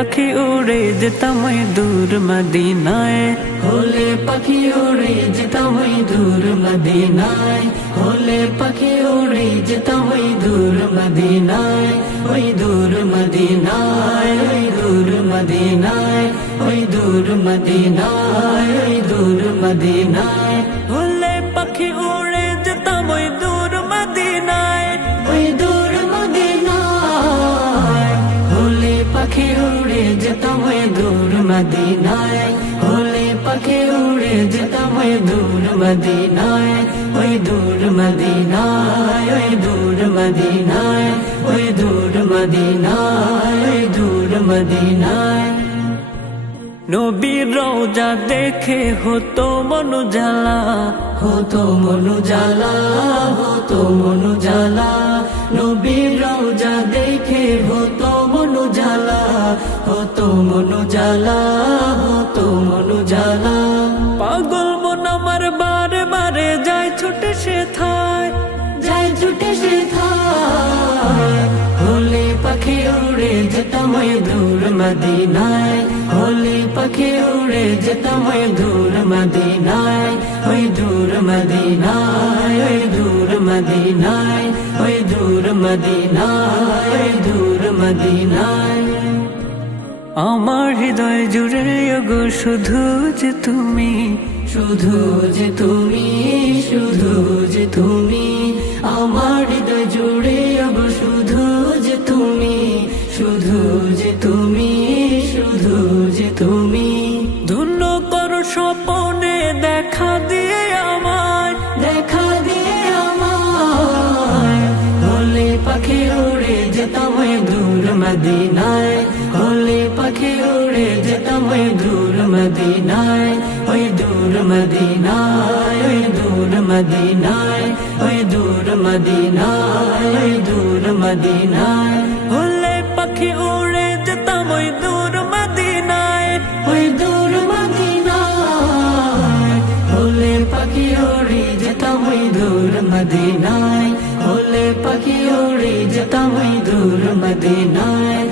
পাখি উড়ে যেতাম ওই দূর মদিনায়, হলে পাখি উড়ে যেতাম ওই দূর মদিনায়, হলে পাখি উড়ে যেতাম ওই দূর মদিনায়, ওই দূর মদিনায়, ওই দূর মদিনায়, ওই দূর মদিনায়, ওই দূর মদিনায়, হলে পাখি উড়ে যেতাম ওই দূর মদিনায়, ওই দূর মদিনায়, হলে পাখি উড়ে যেতাম ওই দূর মদিনায়, হলে পাখি উড়ে যেতাম ওই দূর মদিনায়, ওই দূর মদিনায়, ওই দূর মদিনায়, ওই দূর মদিনায়, ওই দূর মদিনায়। নবীর রওজা দেখে হতো মন জ্বালা, হতো মনু জ্বালা, হতো মনু জ্বালা, নবীর রওজা দেখে হতো মনু জ্বালা, হতো মনু জ্বালা, হতো মনু জ্বালা। পাগল মন আমার বারে বারে যায় ছুটে সেথায়, যায় ছুটে সেথায়, হলে পাখি উড়ে যেতাম ওই দূর মদিনায়, হলে পাখি উড়ে যেতাম ওই দূর মদিনায়, ওই দূর মদিনায়, ওই দূর মদিনায়, ওই দূর মদিনায়, ওই দূর মদিনায়। আমার হৃদয় জুড়ে গো শুধু যে তুমি, শুধু যে তুমি, শুধু যে তুমি, আমার হৃদয় জুড়ে অব শুধু যে তুমি, শুধু যে তুমি, শুধু যে তুমি। ধন্য করো স্বপনে দেখা দিয়ে আমায়, দেখা দিয়ে আমায়, হলে পাখি উড়ে যেতাম ওই দূর মদিনায়, হলে পাখি উড়ে যেতাম ওই দূর মদিনায়, ওই দূর মদিনায়, ওই দূর মদিনায়, ওই দূর মদিনায়, ওই দূর মদিনায়। হলে পাখি উড়ে যেতাম ওই দূর মদিনায়, ওই দূর মদিনায়, হলে পাখি উড়ে যেতাম ওই দূর মদিনায়, হলে পাখি উড়ে যেতাম ওই দূর মদিনায়,